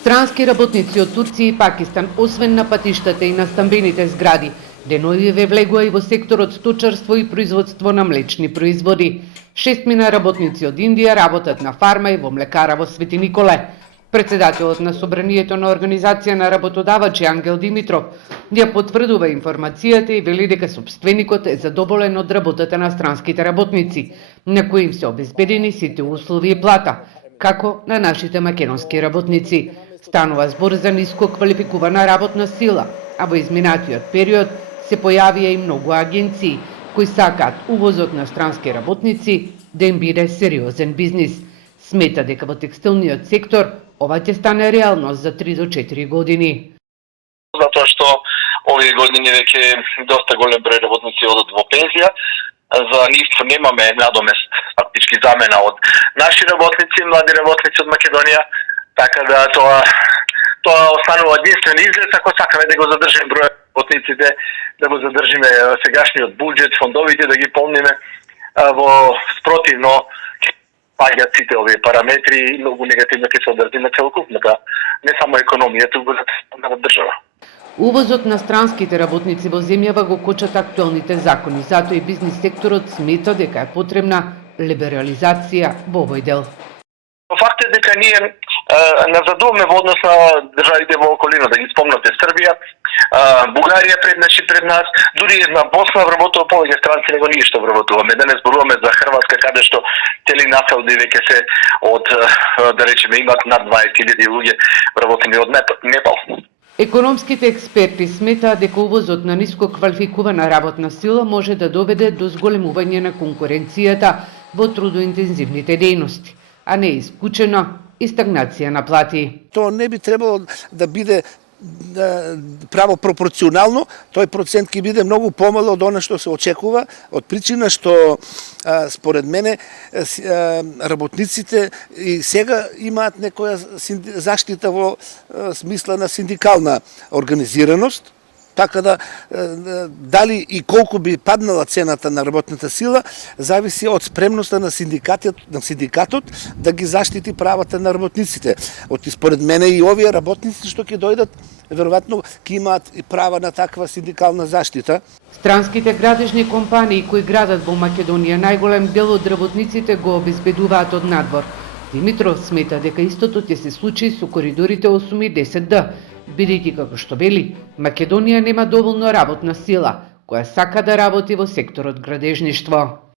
Странски работници од Турција и Пакистан, освен на патиштата и на стамбените згради, деновиве влегува и во секторот сточарство и производство на млечни производи. 6 работници од Индија работат на фарма и во млекара во Свети Николе. Председателот на Собранието на Организација на работодавачи Ангел Димитров ја потврдува информацијата и вели дека сопственикот е задоволен од работата на странските работници, на кои им се обезбедени сите услови и плата, како на нашите македонски работници. Станува збор за ниско квалификувана работна сила, а во изминатиот период се појавија и многу агенции кои сакаат увозот на странски работници да им биде сериозен бизнис. Смета дека во текстилниот сектор ова ќе стане реалност за 3 до 4 години. Затоа што овие години веќе доста голем број работници одат во пензија. За нив немаме надомест, фактички замена од наши работници, млади работници од Македонија, така да тоа останува единствен изглед ако сакаме да го задржиме број работниците, да го задржиме сегашниот буџет, фондовите да ги помниме, во спротивно паѓаат сите овие параметри и многу негативно ќе се одржи на целокупната, не само економија, туку на држава. Увозот на странските работници во земјава го кочат актуелните закони, затоа и бизнис секторот смета дека е потребна либерализација во овој дел. Факт е дека ние назадуваме во однос на државите во околина, да ги спомнате Србија, Бугарија пред нас, дури една Босна вработува повеќе странци него ние што вработуваме. Да не зборуваме за Хрватска, каде што цели населби веќе се од, да речеме, имат над 20.000 луѓе вработени од Непал. Економските експерти сметаат дека увозот на ниско квалификувана работна сила може да доведе до зголемување на конкуренцијата во трудоинтензивните дејности, а не исклучено и стагнација на плати. Тоа не би требало да биде право пропорционално, тој процент ќе биде многу помало од она што се очекува, од причина што според мене работниците и сега имаат некоја заштита во смисла на синдикална организираност, така да дали и колку би паднала цената на работната сила зависи од спремноста на синдикатот да ги заштити правата на работниците. Според мене и овие работници што ќе дојдат веројатно ќе имаат и права на таква синдикална заштита. Странските градежни компании кои градат во Македонија најголем дел од работниците го обезбедуваат од надвор. Димитров смета дека истото ќе се случи со коридорите 8 и 10Д, бидејќи како што вели, Македонија нема доволно работна сила која сака да работи во секторот градежништво.